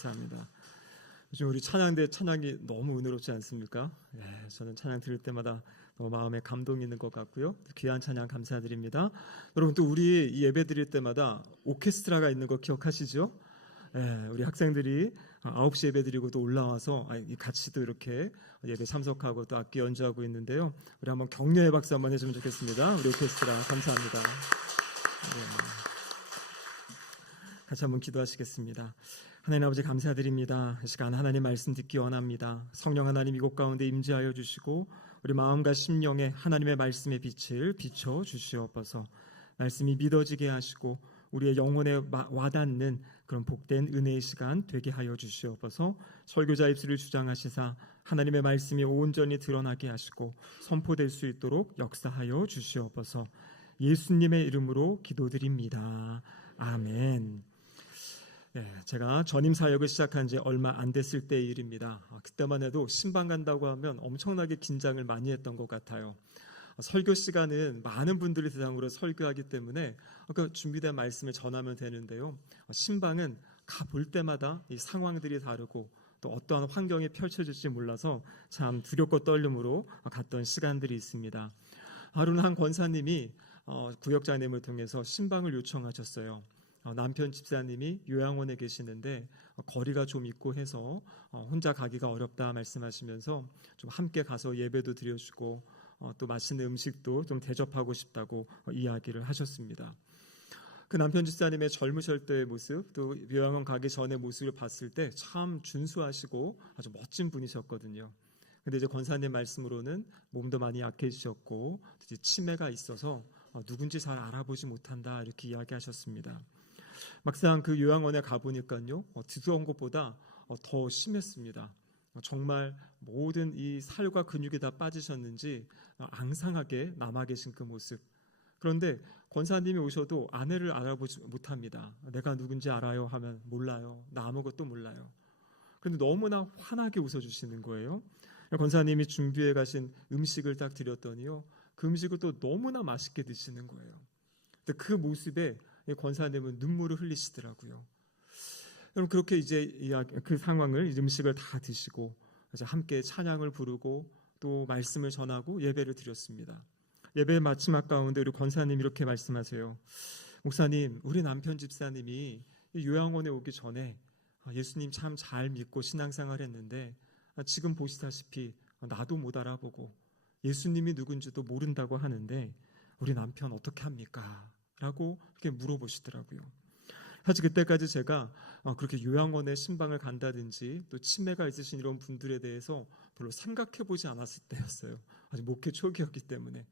감사합니다. 요즘 우리 찬양대 찬양이 너무 은혜롭지 않습니까? 저는 찬양 들을 때마다 너무 마음에 감동이 있는 것 같고요. 귀한 찬양 감사드립니다. 여러분, 또 우리 이 예배 드릴 때마다 오케스트라가 있는 거 기억하시죠? 우리 학생들이 9시 예배 드리고 또 올라와서 같이 또 이렇게 예배 참석하고 또 악기 연주하고 있는데요. 우리 한번 격려의 박수 한번 해주면 좋겠습니다. 우리 오케스트라 감사합니다. 같이 한번 기도하시겠습니다. 하나님 아버지 감사드립니다. 이 시간 하나님 말씀 듣기 원합니다. 성령 하나님 이곳 가운데 임재하여 주시고 우리 마음과 심령에 하나님의 말씀의 빛을 비춰 주시옵소서. 말씀이 믿어지게 하시고 우리의 영혼에 와닿는 그런 복된 은혜의 시간 되게 하여 주시옵소서. 설교자 입술을 주장하시사 하나님의 말씀이 온전히 드러나게 하시고 선포될 수 있도록 역사하여 주시옵소서. 예수님의 이름으로 기도드립니다. 아멘. 제가 전임 사역을 시작한 지 얼마 안 됐을 때의 일입니다. 그때만 해도 신방 간다고 하면 엄청나게 긴장을 많이 했던 것 같아요. 설교 시간은 많은 분들을 대상으로 설교하기 때문에 준비된 말씀을 전하면 되는데요. 신방은 가볼 때마다 이 상황들이 다르고 또 어떠한 환경이 펼쳐질지 몰라서 참 두렵고 떨림으로 갔던 시간들이 있습니다. 하루는 한 권사님이 구역장님을 통해서 신방을 요청하셨어요. 남편 집사님이 요양원에 계시는데 거리가 좀 있고 해서 혼자 가기가 어렵다 말씀하시면서 좀 함께 가서 예배도 드려주고 또 맛있는 음식도 좀 대접하고 싶다고 이야기를 하셨습니다. 그 남편 집사님의 젊으실 때의 모습, 또 요양원 가기 전의 모습을 봤을 때 참 준수하시고 아주 멋진 분이셨거든요. 근데 이제 권사님 말씀으로는 몸도 많이 약해지셨고 이제 치매가 있어서 누군지 잘 알아보지 못한다 이렇게 이야기하셨습니다. 막상 그 요양원에 가보니까요, 두려운 것보다 더 심했습니다. 정말 모든 이 살과 근육이 다 빠지셨는지 앙상하게 남아 계신 그 모습. 그런데 권사님이 오셔도 아내를 알아보지 못합니다. 내가 누군지 알아요 하면 몰라요. 나 아무것도 몰라요. 그런데 너무나 환하게 웃어주시는 거예요. 권사님이 준비해 가신 음식을 딱 드렸더니요, 그 음식을 또 너무나 맛있게 드시는 거예요. 근데 그 모습에 권사님은 눈물을 흘리시더라고요. 여러분, 그렇게 이제 그 상황을, 음식을 다 드시고 이제 함께 찬양을 부르고 또 말씀을 전하고 예배를 드렸습니다. 예배의 마지막 가운데 우리 권사님이 이렇게 말씀하세요. 목사님, 우리 남편 집사님이 요양원에 오기 전에 예수님 참 잘 믿고 신앙생활 했는데 지금 보시다시피 나도 못 알아보고 예수님이 누군지도 모른다고 하는데 우리 남편 어떻게 합니까? 라고 이렇게 물어보시더라고요. 사실 그때까지 제가 그렇게 요양원에 신방을 간다든지 또 치매가 있으신 이런 분들에 대해서 별로 생각해보지 않았을 때였어요. 아직 목회 초기였기 때문에.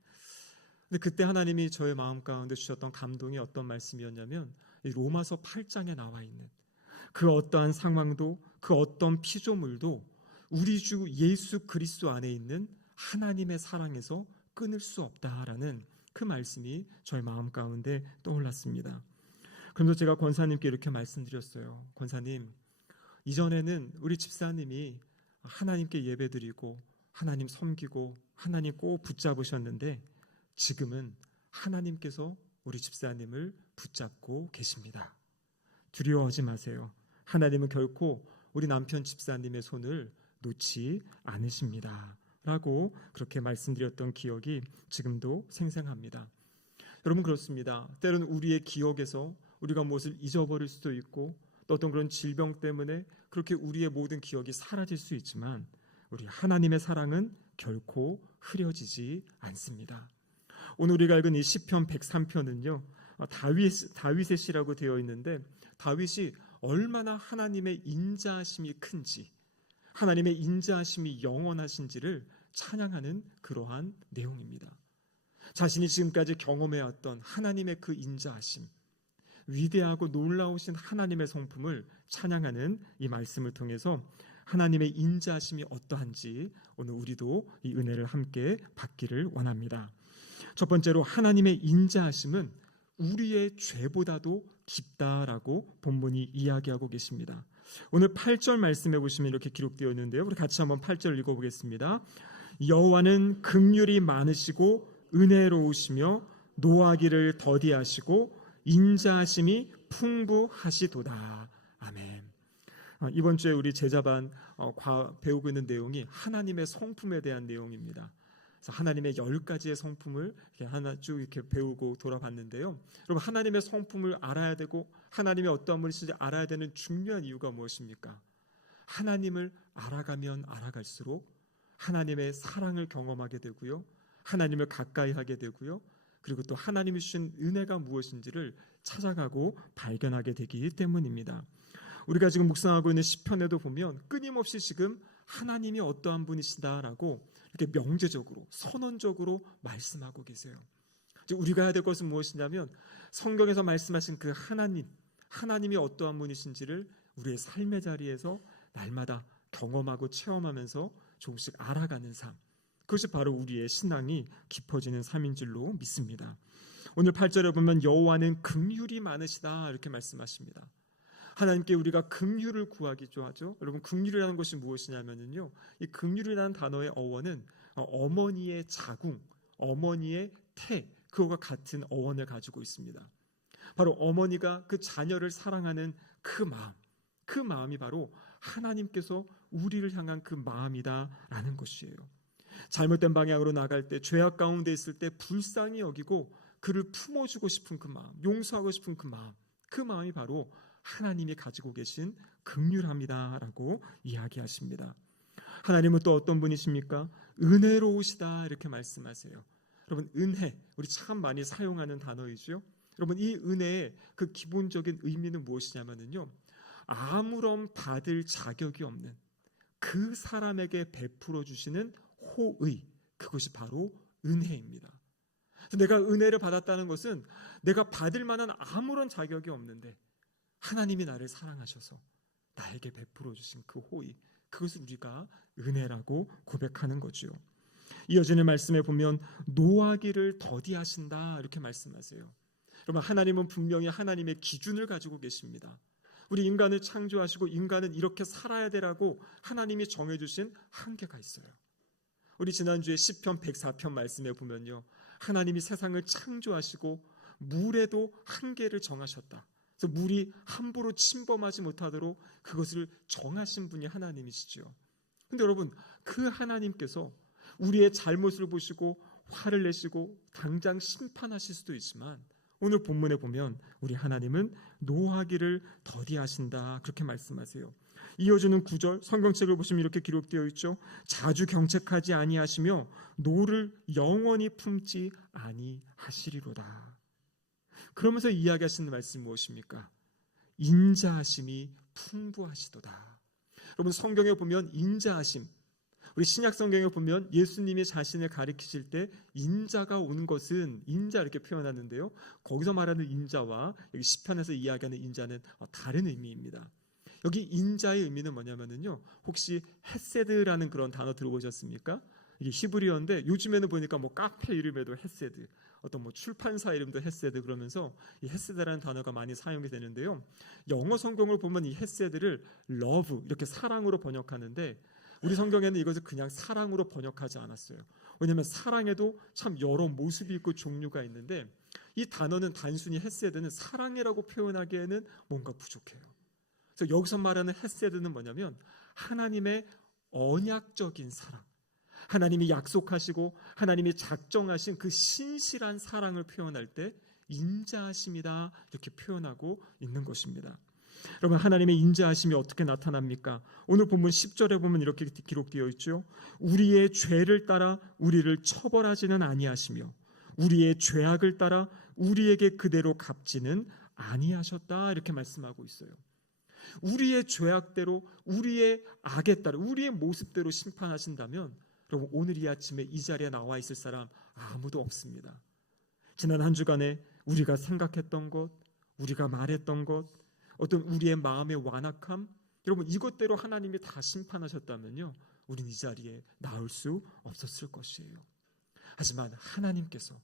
근데 그때 하나님이 저의 마음 가운데 주셨던 감동이 어떤 말씀이었냐면 이 로마서 8장에 나와 있는 그 어떠한 상황도 그 어떤 피조물도 우리 주 예수 그리스도 안에 있는 하나님의 사랑에서 끊을 수 없다라는 그 말씀이 저의 마음 가운데 떠올랐습니다. 그러면서 제가 권사님께 이렇게 말씀드렸어요. 권사님, 이전에는 우리 집사님이 하나님께 예배드리고 하나님 섬기고 하나님 꼭 붙잡으셨는데 지금은 하나님께서 우리 집사님을 붙잡고 계십니다. 두려워하지 마세요. 하나님은 결코 우리 남편 집사님의 손을 놓지 않으십니다. 라고 그렇게 말씀드렸던 기억이 지금도 생생합니다. 여러분, 그렇습니다. 때로는 우리의 기억에서 우리가 무엇을 잊어버릴 수도 있고 또 어떤 그런 질병 때문에 그렇게 우리의 모든 기억이 사라질 수 있지만 우리 하나님의 사랑은 결코 흐려지지 않습니다. 오늘 우리가 읽은 이 시편 103편은요 다윗의 시라고 되어 있는데 다윗이 얼마나 하나님의 인자하심이 큰지, 하나님의 인자하심이 영원하신지를 찬양하는 그러한 내용입니다. 자신이 지금까지 경험해왔던 하나님의 그 인자하심, 위대하고 놀라우신 하나님의 성품을 찬양하는 이 말씀을 통해서 하나님의 인자하심이 어떠한지 오늘 우리도 이 은혜를 함께 받기를 원합니다. 첫 번째로 하나님의 인자하심은 우리의 죄보다도 깊다라고 본문이 이야기하고 계십니다. 오늘 8절 말씀해 보시면 이렇게 기록되어 있는데요. 우리 같이 한번 8절 읽어보겠습니다. 여호와는 긍휼이 많으시고 은혜로우시며 노하기를 더디하시고 인자하심이 풍부하시도다. 아멘. 이번 주에 우리 제자반 배우고 있는 내용이 하나님의 성품에 대한 내용입니다. 그래서 하나님의 10가지의 성품을 이렇게 하나 쭉 이렇게 배우고 돌아봤는데요. 여러분, 하나님의 성품을 알아야 되고 하나님의 어떠한 분이신지 알아야 되는 중요한 이유가 무엇입니까? 하나님을 알아가면 알아갈수록 하나님의 사랑을 경험하게 되고요. 하나님을 가까이 하게 되고요. 그리고 또 하나님이 주신 은혜가 무엇인지를 찾아가고 발견하게 되기 때문입니다. 우리가 지금 묵상하고 있는 시편에도 보면 끊임없이 지금 하나님이 어떠한 분이시다라고 이렇게 명제적으로 선언적으로 말씀하고 계세요. 우리가 해야 될 것은 무엇이냐면 성경에서 말씀하신 그 하나님이 어떠한 분이신지를 우리의 삶의 자리에서 날마다 경험하고 체험하면서 조금씩 알아가는 삶, 그것이 바로 우리의 신앙이 깊어지는 삶인 줄로 믿습니다. 오늘 8절에 보면 여호와는 긍휼이 많으시다 이렇게 말씀하십니다. 하나님께 우리가 긍휼을 구하기 좋아하죠. 여러분, 긍휼이라는 것이 무엇이냐면요, 이 긍휼이라는 단어의 어원은 어머니의 자궁, 어머니의 태, 그거와 같은 어원을 가지고 있습니다. 바로 어머니가 그 자녀를 사랑하는 그 마음이 바로 하나님께서 우리를 향한 그 마음이다라는 것이에요. 잘못된 방향으로 나갈 때, 죄악 가운데 있을 때 불쌍히 여기고 그를 품어주고 싶은 그 마음, 용서하고 싶은 그 마음이 바로 하나님이 가지고 계신 긍휼함이다라고 이야기하십니다. 하나님은 또 어떤 분이십니까? 은혜로우시다 이렇게 말씀하세요. 여러분, 은혜, 우리 참 많이 사용하는 단어이죠. 여러분, 이 은혜의 그 기본적인 의미는 무엇이냐면요, 아무런 받을 자격이 없는 그 사람에게 베풀어 주시는 호의, 그것이 바로 은혜입니다. 내가 은혜를 받았다는 것은 내가 받을 만한 아무런 자격이 없는데 하나님이 나를 사랑하셔서 나에게 베풀어 주신 그 호의, 그것을 우리가 은혜라고 고백하는 거죠. 이어지는 말씀에 보면 노하기를 더디하신다 이렇게 말씀하세요. 여러분, 하나님은 분명히 하나님의 기준을 가지고 계십니다. 우리 인간을 창조하시고 인간은 이렇게 살아야 되라고 하나님이 정해주신 한계가 있어요. 우리 지난주에 시편 104편 말씀에 보면요, 하나님이 세상을 창조하시고 물에도 한계를 정하셨다. 그래서 물이 함부로 침범하지 못하도록 그것을 정하신 분이 하나님이시죠. 그런데 여러분, 그 하나님께서 우리의 잘못을 보시고 화를 내시고 당장 심판하실 수도 있지만 오늘 본문에 보면 우리 하나님은 노하기를 더디하신다 그렇게 말씀하세요. 이어지는 9절 성경책을 보시면 이렇게 기록되어 있죠. 자주 경책하지 아니하시며 노를 영원히 품지 아니하시리로다. 그러면서 이야기하시는 말씀이 무엇입니까? 인자하심이 풍부하시도다. 여러분, 성경에 보면 인자하심, 우리 신약 성경에 보면 예수님이 자신을 가리키실 때 인자가 오는 것은 인자 이렇게 표현하는데요, 거기서 말하는 인자와 여기 시편에서 이야기하는 인자는 다른 의미입니다. 여기 인자의 의미는 뭐냐면요, 혹시 헤세드라는 그런 단어 들어보셨습니까? 이게 히브리어인데 요즘에는 보니까 뭐 카페 이름에도 헤세드, 어떤 뭐 출판사 이름도 헤세드, 그러면서 이 헤세드라는 단어가 많이 사용이 되는데요, 영어 성경을 보면 이 헤세드를 love 이렇게 사랑으로 번역하는데 우리 성경에는 이것을 그냥 사랑으로 번역하지 않았어요. 왜냐하면 사랑에도 참 여러 모습이 있고 종류가 있는데 이 단어는 단순히 헤세드는 사랑이라고 표현하기에는 뭔가 부족해요. 그래서 여기서 말하는 헤세드는 뭐냐면 하나님의 언약적인 사랑, 하나님이 약속하시고 하나님이 작정하신 그 신실한 사랑을 표현할 때 인자하심이다 이렇게 표현하고 있는 것입니다. 여러분, 하나님의 인자하심이 어떻게 나타납니까? 오늘 본문 10절에 보면 이렇게 기록되어 있죠. 우리의 죄를 따라 우리를 처벌하지는 아니하시며 우리의 죄악을 따라 우리에게 그대로 갚지는 아니하셨다 이렇게 말씀하고 있어요. 우리의 죄악대로, 우리의 악에 따라, 우리의 모습대로 심판하신다면 여러분, 오늘 이 아침에 이 자리에 나와 있을 사람 아무도 없습니다. 지난 한 주간에 우리가 생각했던 것, 우리가 말했던 것, 어떤 우리의 마음의 완악함, 여러분 이것대로 하나님이 다 심판하셨다면요, 우리는 이 자리에 나올 수 없었을 것이에요. 하지만 하나님께서,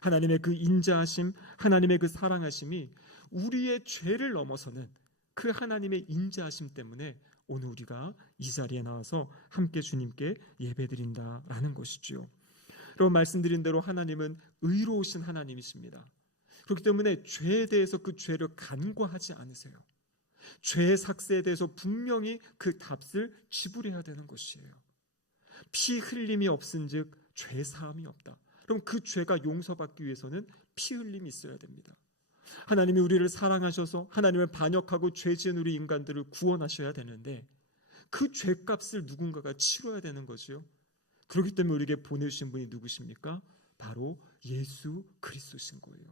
하나님의 그 인자하심, 하나님의 그 사랑하심이 우리의 죄를 넘어서는 그 하나님의 인자하심 때문에 오늘 우리가 이 자리에 나와서 함께 주님께 예배드린다라는 것이죠. 여러분, 말씀드린 대로 하나님은 의로우신 하나님이십니다. 그렇기 때문에 죄에 대해서 그 죄를 간과하지 않으세요. 죄의 삭세에 대해서 분명히 그 값을 지불해야 되는 것이에요. 피 흘림이 없은즉 죄 사함이 없다. 그럼 그 죄가 용서받기 위해서는 피 흘림이 있어야 됩니다. 하나님이 우리를 사랑하셔서 하나님을 반역하고 죄 지은 우리 인간들을 구원하셔야 되는데 그 죄값을 누군가가 치러야 되는 거죠. 그렇기 때문에 우리에게 보내주신 분이 누구십니까? 바로 예수 그리스도신 거예요.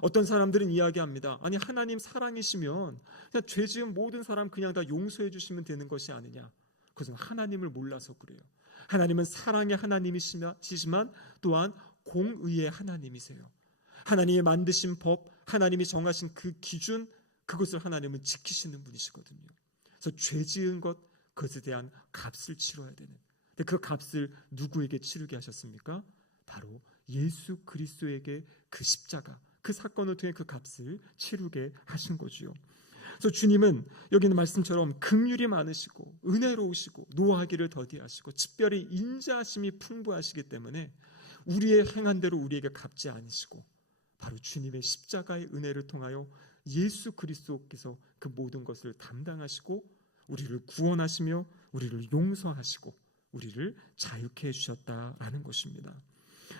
어떤 사람들은 이야기합니다. 아니 하나님 사랑이시면 그냥 죄 지은 모든 사람 그냥 다 용서해 주시면 되는 것이 아니냐. 그것은 하나님을 몰라서 그래요. 하나님은 사랑의 하나님이시지만 또한 공의의 하나님이세요. 하나님이 만드신 법, 하나님이 정하신 그 기준, 그것을 하나님은 지키시는 분이시거든요. 그래서 죄 지은 것, 그것에 대한 값을 치러야 되는. 근데 그 값을 누구에게 치르게 하셨습니까? 바로 예수 그리스도에게 그 십자가, 그 사건을 통해 그 값을 치르게 하신 거지요. 그래서 주님은 여기 있는 말씀처럼 긍휼이 많으시고 은혜로우시고 노하기를 더디하시고 특별히 인자하심이 풍부하시기 때문에 우리의 행한 대로 우리에게 갚지 않으시고 바로 주님의 십자가의 은혜를 통하여 예수 그리스도께서 그 모든 것을 담당하시고 우리를 구원하시며 우리를 용서하시고 우리를 자유케 해주셨다라는 것입니다.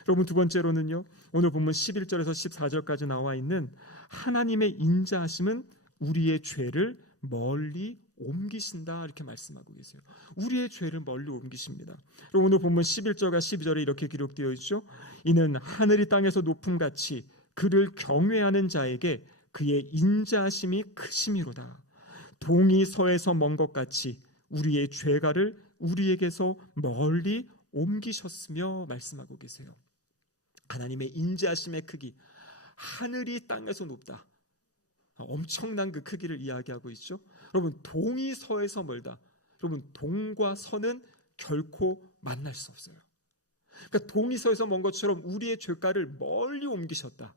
여러분, 두 번째로는요, 오늘 본문 11절에서 14절까지 나와 있는 하나님의 인자하심은 우리의 죄를 멀리 옮기신다, 이렇게 말씀하고 계세요. 우리의 죄를 멀리 옮기십니다. 그리고 오늘 본문 11절과 12절에 이렇게 기록되어 있죠. 이는 하늘이 땅에서 높음같이 그를 경외하는 자에게 그의 인자하심이 크심이로다. 동이 서에서 먼 것 같이 우리의 죄가를 우리에게서 멀리 옮기셨으며 말씀하고 계세요. 하나님의 인자하심의 크기, 하늘이 땅에서 높다. 엄청난 그 크기를 이야기하고 있죠. 여러분, 동이 서에서 멀다. 여러분, 동과 서는 결코 만날 수 없어요. 그러니까 동이 서에서 먼 것처럼 우리의 죄가를 멀리 옮기셨다.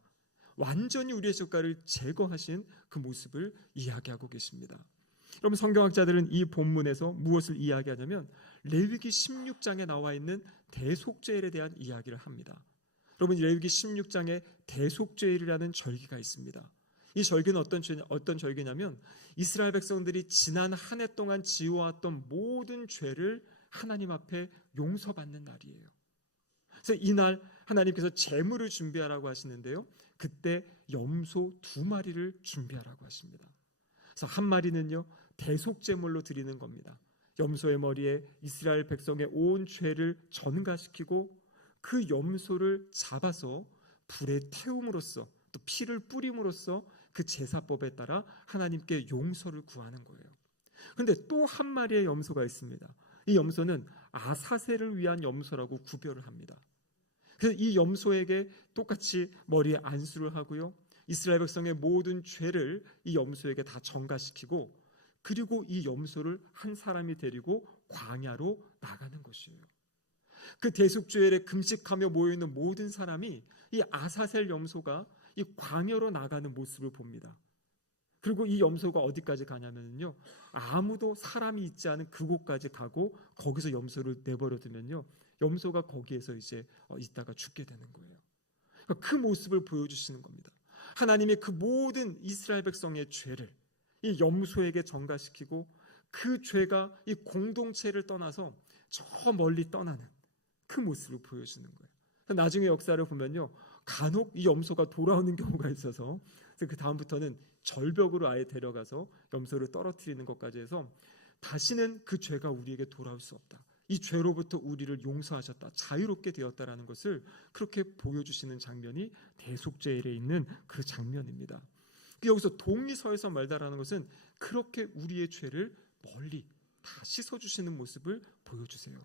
완전히 우리의 죄가를 제거하신 그 모습을 이야기하고 계십니다. 여러분, 성경학자들은 이 본문에서 무엇을 이야기하냐면 레위기 16장에 나와 있는 대속죄일에 대한 이야기를 합니다. 여러분, 레위기 16장에 대속죄일이라는 절기가 있습니다. 이 절기는 어떤 절기냐면 이스라엘 백성들이 지난 한 해 동안 지어왔던 모든 죄를 하나님 앞에 용서받는 날이에요. 그래서 이날 하나님께서 제물을 준비하라고 하시는데요, 그때 염소 2마리를 준비하라고 하십니다. 그래서 한 마리는요 대속제물로 드리는 겁니다. 염소의 머리에 이스라엘 백성의 온 죄를 전가시키고 그 염소를 잡아서 불에 태움으로써 또 피를 뿌림으로써 그 제사법에 따라 하나님께 용서를 구하는 거예요. 그런데 또 한 마리의 염소가 있습니다. 이 염소는 아사셀을 위한 염소라고 구별을 합니다. 그래서 이 염소에게 똑같이 머리에 안수를 하고요, 이스라엘 백성의 모든 죄를 이 염소에게 다 전가시키고 그리고 이 염소를 한 사람이 데리고 광야로 나가는 것이에요. 그 대속죄일에 금식하며 모여있는 모든 사람이 이 아사셀 염소가 이 광야로 나가는 모습을 봅니다. 그리고 이 염소가 어디까지 가냐면요, 아무도 사람이 있지 않은 그곳까지 가고 거기서 염소를 내버려 두면요, 염소가 거기에서 이제 있다가 죽게 되는 거예요. 그러니까 그 모습을 보여주시는 겁니다. 하나님의 그 모든 이스라엘 백성의 죄를 이 염소에게 전가시키고 그 죄가 이 공동체를 떠나서 저 멀리 떠나는 그 모습을 보여주는 거예요. 나중에 역사를 보면요, 간혹 이 염소가 돌아오는 경우가 있어서 그 다음부터는 절벽으로 아예 데려가서 염소를 떨어뜨리는 것까지 해서 다시는 그 죄가 우리에게 돌아올 수 없다, 이 죄로부터 우리를 용서하셨다, 자유롭게 되었다라는 것을 그렇게 보여주시는 장면이 대속죄일에 있는 그 장면입니다. 여기서 동이 서에서 말다라는 것은 그렇게 우리의 죄를 멀리 다 씻어주시는 모습을 보여주세요.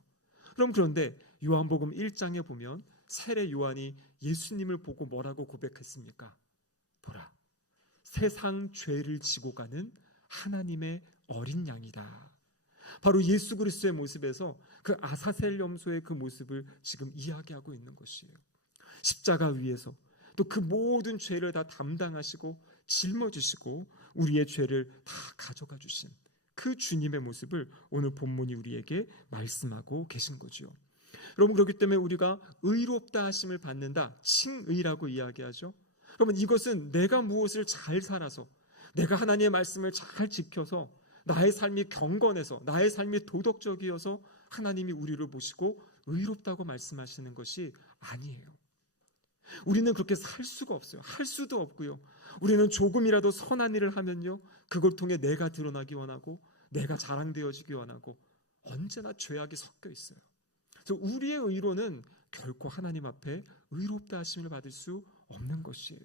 그런데 요한복음 1장에 보면 세례 요한이 예수님을 보고 뭐라고 고백했습니까? 보라, 세상 죄를 지고 가는 하나님의 어린 양이다. 바로 예수 그리스도의 모습에서 그 아사셀 염소의 그 모습을 지금 이야기하고 있는 것이에요. 십자가 위에서 또 그 모든 죄를 다 담당하시고 짊어지시고 우리의 죄를 다 가져가 주신 그 주님의 모습을 오늘 본문이 우리에게 말씀하고 계신 거죠. 여러분, 그렇기 때문에 우리가 의롭다 하심을 받는다, 칭의라고 이야기하죠. 여러분, 이것은 내가 무엇을 잘 살아서 내가 하나님의 말씀을 잘 지켜서 나의 삶이 경건해서 나의 삶이 도덕적이어서 하나님이 우리를 보시고 의롭다고 말씀하시는 것이 아니에요. 우리는 그렇게 살 수가 없어요. 할 수도 없고요. 우리는 조금이라도 선한 일을 하면요, 그걸 통해 내가 드러나기 원하고 내가 자랑되어지기 원하고 언제나 죄악이 섞여 있어요. 그래서 우리의 의로는 결코 하나님 앞에 의롭다 하심을 받을 수 없는 것이에요.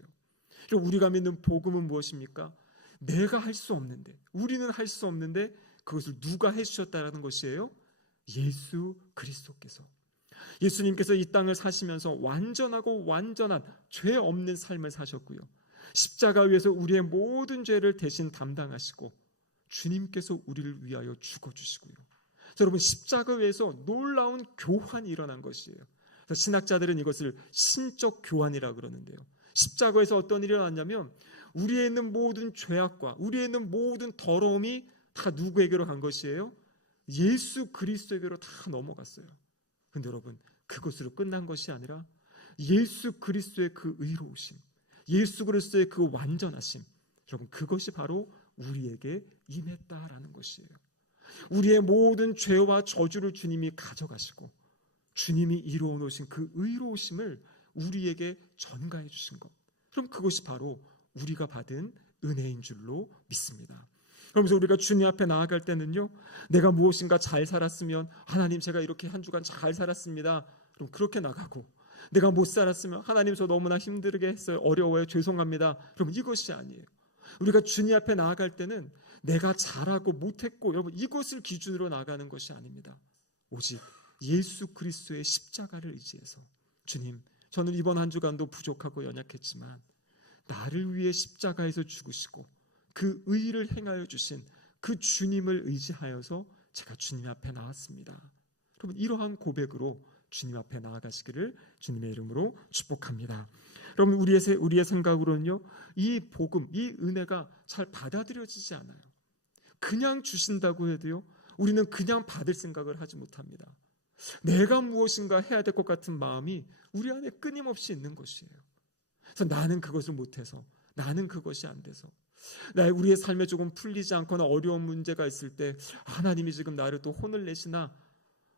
우리가 믿는 복음은 무엇입니까? 내가 할 수 없는데, 우리는 할 수 없는데 그것을 누가 해주셨다라는 것이에요? 예수 그리스도께서. 예수님께서 이 땅을 사시면서 완전하고 완전한 죄 없는 삶을 사셨고요, 십자가 위에서 우리의 모든 죄를 대신 담당하시고 주님께서 우리를 위하여 죽어주시고요. 여러분, 십자가 위에서 놀라운 교환이 일어난 것이에요. 그래서 신학자들은 이것을 신적 교환이라고 그러는데요. 십자가에서 어떤 일이 일어났냐면 우리에 있는 모든 죄악과 우리에 있는 모든 더러움이 다 누구에게로 간 것이에요? 예수 그리스도에게로 다 넘어갔어요. 그런데 여러분, 그것으로 끝난 것이 아니라 예수 그리스도의 그 의로우심, 예수 그리스도의 그 완전하심, 여러분, 그것이 바로 우리에게 임했다라는 것이에요. 우리의 모든 죄와 저주를 주님이 가져가시고 주님이 이루어 놓으신 그 의로우심을 우리에게 전가해 주신 것, 그럼 그것이 바로 우리가 받은 은혜인 줄로 믿습니다. 그러면서 우리가 주님 앞에 나아갈 때는요, 내가 무엇인가 잘 살았으면 하나님 제가 이렇게 한 주간 잘 살았습니다, 그럼 그렇게 나가고, 내가 못 살았으면 하나님 저 너무나 힘들게 했어요, 어려워요, 죄송합니다, 그럼 이것이 아니에요. 우리가 주님 앞에 나아갈 때는 내가 잘하고 못했고, 여러분, 이것을 기준으로 나가는 것이 아닙니다. 오직 예수 그리스도의 십자가를 의지해서, 주님, 저는 이번 한 주간도 부족하고 연약했지만 나를 위해 십자가에서 죽으시고 그 의를 행하여 주신 그 주님을 의지하여서 제가 주님 앞에 나왔습니다. 여러분, 이러한 고백으로 주님 앞에 나아가시기를 주님의 이름으로 축복합니다. 여러분, 우리의 생각으로는요, 이 복음, 이 은혜가 잘 받아들여지지 않아요. 그냥 주신다고 해도요, 우리는 그냥 받을 생각을 하지 못합니다. 내가 무엇인가 해야 될 것 같은 마음이 우리 안에 끊임없이 있는 것이에요. 그래서 나는 그것을 못해서, 나는 그것이 안 돼서, 우리의 삶에 조금 풀리지 않거나 어려운 문제가 있을 때 하나님이 지금 나를 또 혼을 내시나,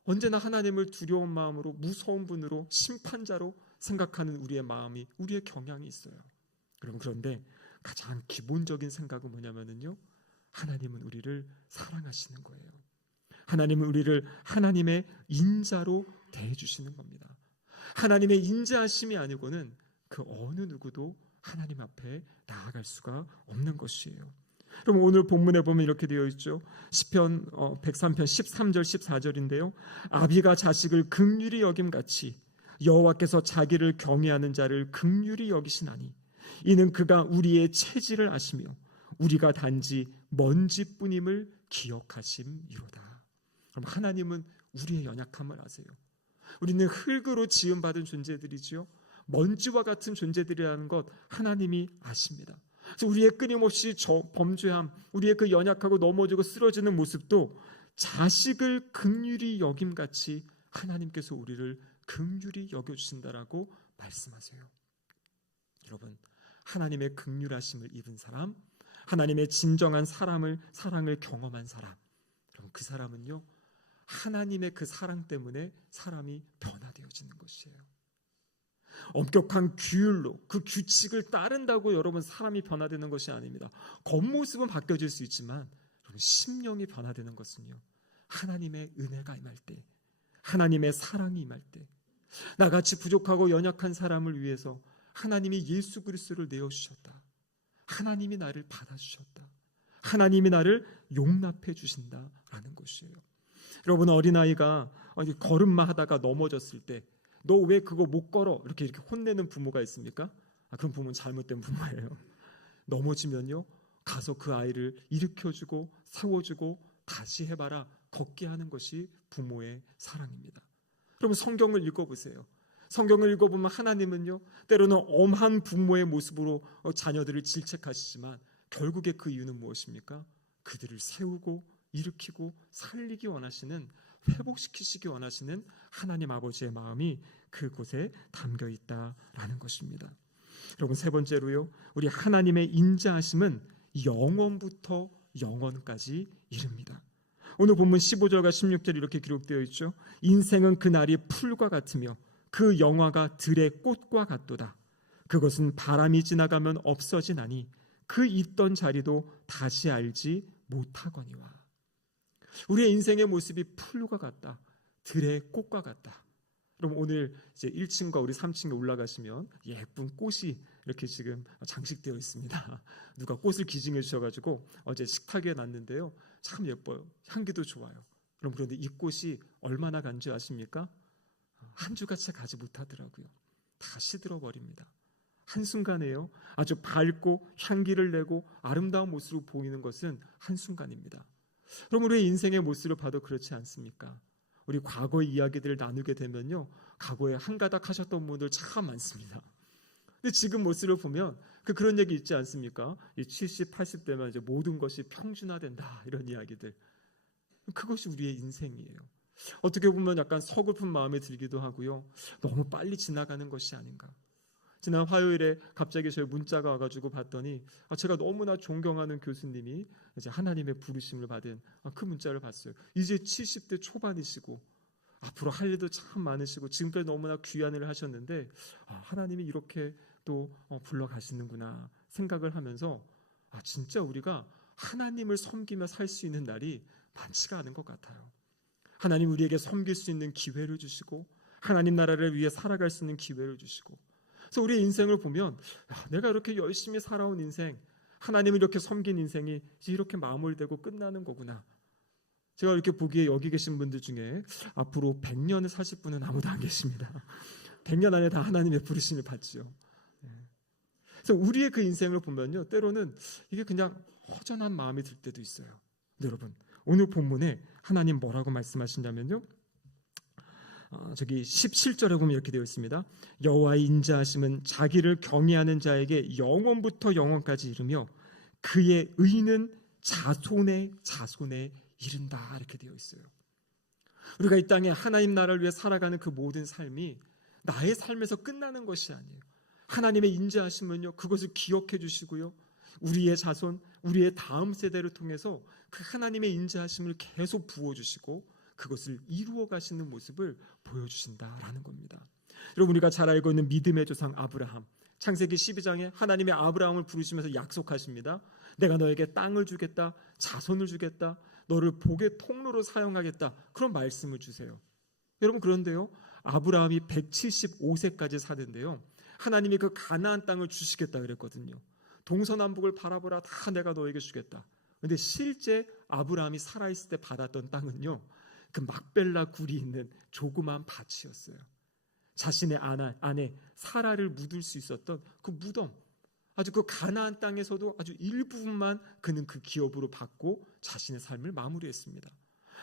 언제나 하나님을 두려운 마음으로, 무서운 분으로, 심판자로 생각하는 우리의 마음이, 우리의 경향이 있어요. 그런데 가장 기본적인 생각은 뭐냐면요, 하나님은 우리를 사랑하시는 거예요. 하나님은 우리를 하나님의 인자로 대해주시는 겁니다. 하나님의 인자하심이 아니고는 그 어느 누구도 하나님 앞에 나아갈 수가 없는 것이에요. 그럼 오늘 본문에 보면 이렇게 되어 있죠. 시편 103편 13절 14절인데요. 아비가 자식을 긍휼히 여김같이 여호와께서 자기를 경외하는 자를 긍휼히 여기시나니 이는 그가 우리의 체질을 아시며 우리가 단지 먼지뿐임을 기억하심이로다. 그럼 하나님은 우리의 연약함을 아세요. 우리는 흙으로 지음받은 존재들이지요, 먼지와 같은 존재들이라는 것 하나님이 아십니다. 그래서 우리의 끊임없이 범죄함, 우리의 그 연약하고 넘어지고 쓰러지는 모습도 자식을 긍휼히 여김같이 하나님께서 우리를 긍휼히 여겨주신다라고 말씀하세요. 여러분, 하나님의 긍휼하심을 입은 사람, 하나님의 진정한 사랑을 경험한 사람, 그럼 그 사람은요, 하나님의 그 사랑 때문에 사람이 변화되어지는 것이에요. 엄격한 규율로 그 규칙을 따른다고 여러분 사람이 변화되는 것이 아닙니다. 겉모습은 바뀌어질 수 있지만 여러분, 심령이 변화되는 것은요, 하나님의 은혜가 임할 때, 하나님의 사랑이 임할 때, 나같이 부족하고 연약한 사람을 위해서 하나님이 예수 그리스도를 내어주셨다, 하나님이 나를 받아주셨다, 하나님이 나를 용납해 주신다라는 것이에요. 여러분, 어린아이가 걸음마 하다가 넘어졌을 때 너 왜 그거 못 걸어? 이렇게 혼내는 부모가 있습니까? 그런 부모는 잘못된 부모예요. 넘어지면요, 가서 그 아이를 일으켜주고 세워주고 다시 해봐라, 걷게 하는 것이 부모의 사랑입니다. 여러분, 성경을 읽어보세요. 성경을 읽어보면 하나님은요, 때로는 엄한 부모의 모습으로 자녀들을 질책하시지만 결국에 그 이유는 무엇입니까? 그들을 세우고 일으키고 살리기 원하시는, 회복시키시기 원하시는 하나님 아버지의 마음이 그곳에 담겨 있다라는 것입니다. 여러분, 세 번째로요, 우리 하나님의 인자하심은 영원부터 영원까지 이릅니다. 오늘 본문 15절과 16절 이렇게 기록되어 있죠. 인생은 그날이 풀과 같으며 그 영화가 들의 꽃과 같도다. 그것은 바람이 지나가면 없어지나니 그 있던 자리도 다시 알지 못하거니와. 우리의 인생의 모습이 풀과 같다. 들의 꽃과 같다. 그럼 오늘 이제 1층과 우리 3층에 올라가시면 예쁜 꽃이 이렇게 지금 장식되어 있습니다. 누가 꽃을 기증해 주셔가지고 어제 식탁에 놨는데요. 참 예뻐요. 향기도 좋아요. 그럼 그런데 이 꽃이 얼마나 간 줄 아십니까? 한 주가 채 가지 못하더라고요. 다 시들어 버립니다. 한순간에요. 아주 밝고 향기를 내고 아름다운 모습으로 보이는 것은 한순간입니다. 그럼 우리의 인생의 모습을 봐도 그렇지 않습니까? 우리 과거의 이야기들을 나누게 되면요, 과거에 한가닥 하셨던 분들 참 많습니다. 근데 지금 모습을 보면 그런 얘기 있지 않습니까? 70, 80대면 이제 모든 것이 평준화된다, 이런 이야기들. 그것이 우리의 인생이에요. 어떻게 보면 약간 서글픈 마음이 들기도 하고요. 너무 빨리 지나가는 것이 아닌가. 지난 화요일에 갑자기 저희 문자가 와가지고 봤더니 제가 너무나 존경하는 교수님이 이제 하나님의 부르심을 받은 그 문자를 봤어요. 이제 70대 초반이시고 앞으로 할 일도 참 많으시고 지금까지 너무나 귀한 일을 하셨는데 하나님이 이렇게 또 불러가시는구나 생각을 하면서 진짜 우리가 하나님을 섬기며 살 수 있는 날이 많지가 않은 것 같아요. 하나님 우리에게 섬길 수 있는 기회를 주시고 하나님 나라를 위해 살아갈 수 있는 기회를 주시고, 그래서 우리의 인생을 보면 내가 이렇게 열심히 살아온 인생, 하나님을 이렇게 섬긴 인생이 이렇게 마무리되고 끝나는 거구나. 제가 이렇게 보기에 여기 계신 분들 중에 앞으로 100년을 사실 분은 아무도 안 계십니다. 100년 안에 다 하나님의 부르심을 받죠. 그래서 우리의 그 인생을 보면요, 때로는 이게 그냥 허전한 마음이 들 때도 있어요. 여러분, 오늘 본문에 하나님 뭐라고 말씀하시냐면요, 저기 17절에 보면 이렇게 되어 있습니다. 여호와의 인자하심은 자기를 경외하는 자에게 영원부터 영원까지 이르며 그의 의는 자손의 자손에 이른다, 이렇게 되어 있어요. 우리가 이 땅에 하나님 나라를 위해 살아가는 그 모든 삶이 나의 삶에서 끝나는 것이 아니에요. 하나님의 인자하심은요, 그것을 기억해 주시고요, 우리의 자손, 우리의 다음 세대를 통해서 그 하나님의 인자하심을 계속 부어주시고 그것을 이루어 가시는 모습을 보여주신다라는 겁니다. 여러분, 우리가 잘 알고 있는 믿음의 조상 아브라함, 창세기 12장에 하나님의 아브라함을 부르시면서 약속하십니다. 내가 너에게 땅을 주겠다, 자손을 주겠다, 너를 복의 통로로 사용하겠다, 그런 말씀을 주세요. 여러분, 그런데요, 아브라함이 175세까지 사는데요, 하나님이 그 가나안 땅을 주시겠다 그랬거든요. 동서남북을 바라보라, 다 내가 너에게 주겠다. 그런데 실제 아브라함이 살아있을 때 받았던 땅은요, 그 막벨라 굴이 있는 조그만 밭이었어요. 자신의 아내 사라를 묻을 수 있었던 그 무덤, 아주 그 가나안 땅에서도 아주 일부분만 그는 그 기업으로 받고 자신의 삶을 마무리했습니다.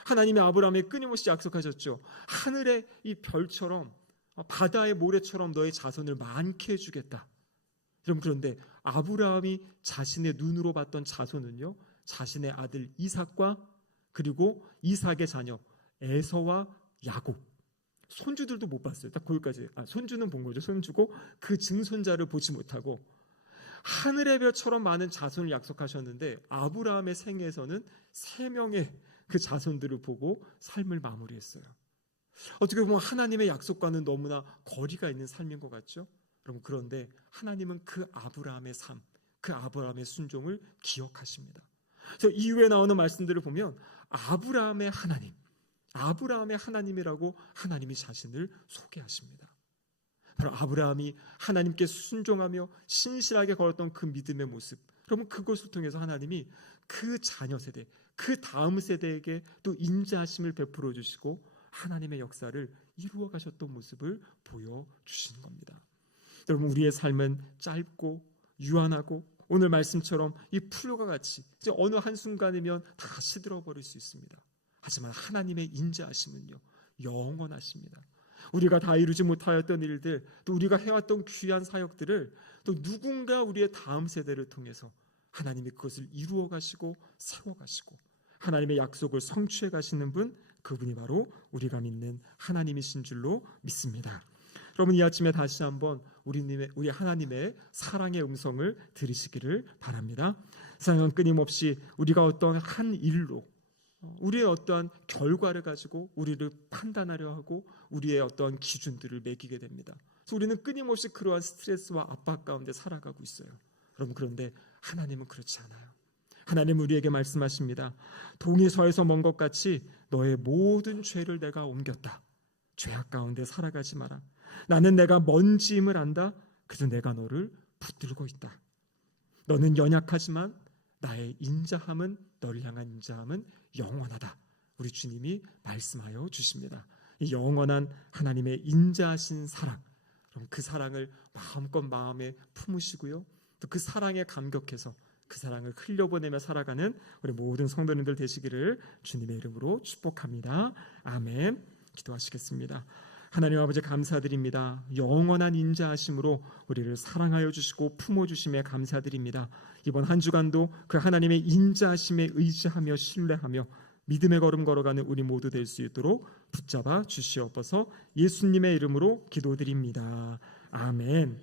하나님이 아브라함에 끊임없이 약속하셨죠. 하늘의 이 별처럼 바다의 모래처럼 너의 자손을 많게 해주겠다. 여러분, 그런데 아브라함이 자신의 눈으로 봤던 자손은요, 자신의 아들 이삭과 그리고 이삭의 자녀 에서와 야곱, 손주들도 못 봤어요. 딱 거기까지. 손주는 본 거죠. 손주고 그 증손자를 보지 못하고 하늘의 별처럼 많은 자손을 약속하셨는데 아브라함의 생애에서는 3명의 그 자손들을 보고 삶을 마무리했어요. 어떻게 보면 하나님의 약속과는 너무나 거리가 있는 삶인 것 같죠? 여러분, 그런데 하나님은 그 아브라함의 삶, 그 아브라함의 순종을 기억하십니다. 그래서 이후에 나오는 말씀들을 보면 아브라함의 하나님, 아브라함의 하나님이라고 하나님이 자신을 소개하십니다. 바로 아브라함이 하나님께 순종하며 신실하게 걸었던 그 믿음의 모습, 그러면 그것을 통해서 하나님이 그 자녀 세대, 그 다음 세대에게 또 인자하심을 베풀어 주시고 하나님의 역사를 이루어 가셨던 모습을 보여주시는 겁니다. 여러분, 우리의 삶은 짧고 유한하고 오늘 말씀처럼 이 풀과 같이 이제 어느 한순간이면 다 시들어버릴 수 있습니다. 하지만 하나님의 인자하심은요, 영원하십니다. 우리가 다 이루지 못하였던 일들, 또 우리가 해왔던 귀한 사역들을 또 누군가 우리의 다음 세대를 통해서 하나님이 그것을 이루어 가시고 세워 가시고 하나님의 약속을 성취해 가시는 분, 그분이 바로 우리가 믿는 하나님이신 줄로 믿습니다. 여러분 이 아침에 다시 한번 우리 하나님의 사랑의 음성을 들으시기를 바랍니다. 세상은 끊임없이 우리가 어떤 한 일로 우리의 어떠한 결과를 가지고 우리를 판단하려 하고 우리의 어떠한 기준들을 매기게 됩니다. 그래서 우리는 끊임없이 그러한 스트레스와 압박 가운데 살아가고 있어요. 여러분 그런데 하나님은 그렇지 않아요. 하나님 우리에게 말씀하십니다. 동이 서에서 먼 것 같이 너의 모든 죄를 내가 옮겼다. 죄악 가운데 살아가지 마라. 나는 내가 먼지임을 안다. 그래서 내가 너를 붙들고 있다. 너는 연약하지만 나의 인자함은, 너를 향한 인자함은 영원하다. 우리 주님이 말씀하여 주십니다. 이 영원한 하나님의 인자하신 사랑, 그럼 그 사랑을 마음껏 마음에 품으시고요, 또 그 사랑에 감격해서 그 사랑을 흘려보내며 살아가는 우리 모든 성도님들 되시기를 주님의 이름으로 축복합니다. 아멘. 기도하시겠습니다. 하나님 아버지 감사드립니다. 영원한 인자하심으로 우리를 사랑하여 주시고 품어주심에 감사드립니다. 이번 한 주간도 그 하나님의 인자하심에 의지하며 신뢰하며 믿음의 걸음 걸어가는 우리 모두 될 수 있도록 붙잡아 주시옵소서. 예수님의 이름으로 기도드립니다. 아멘.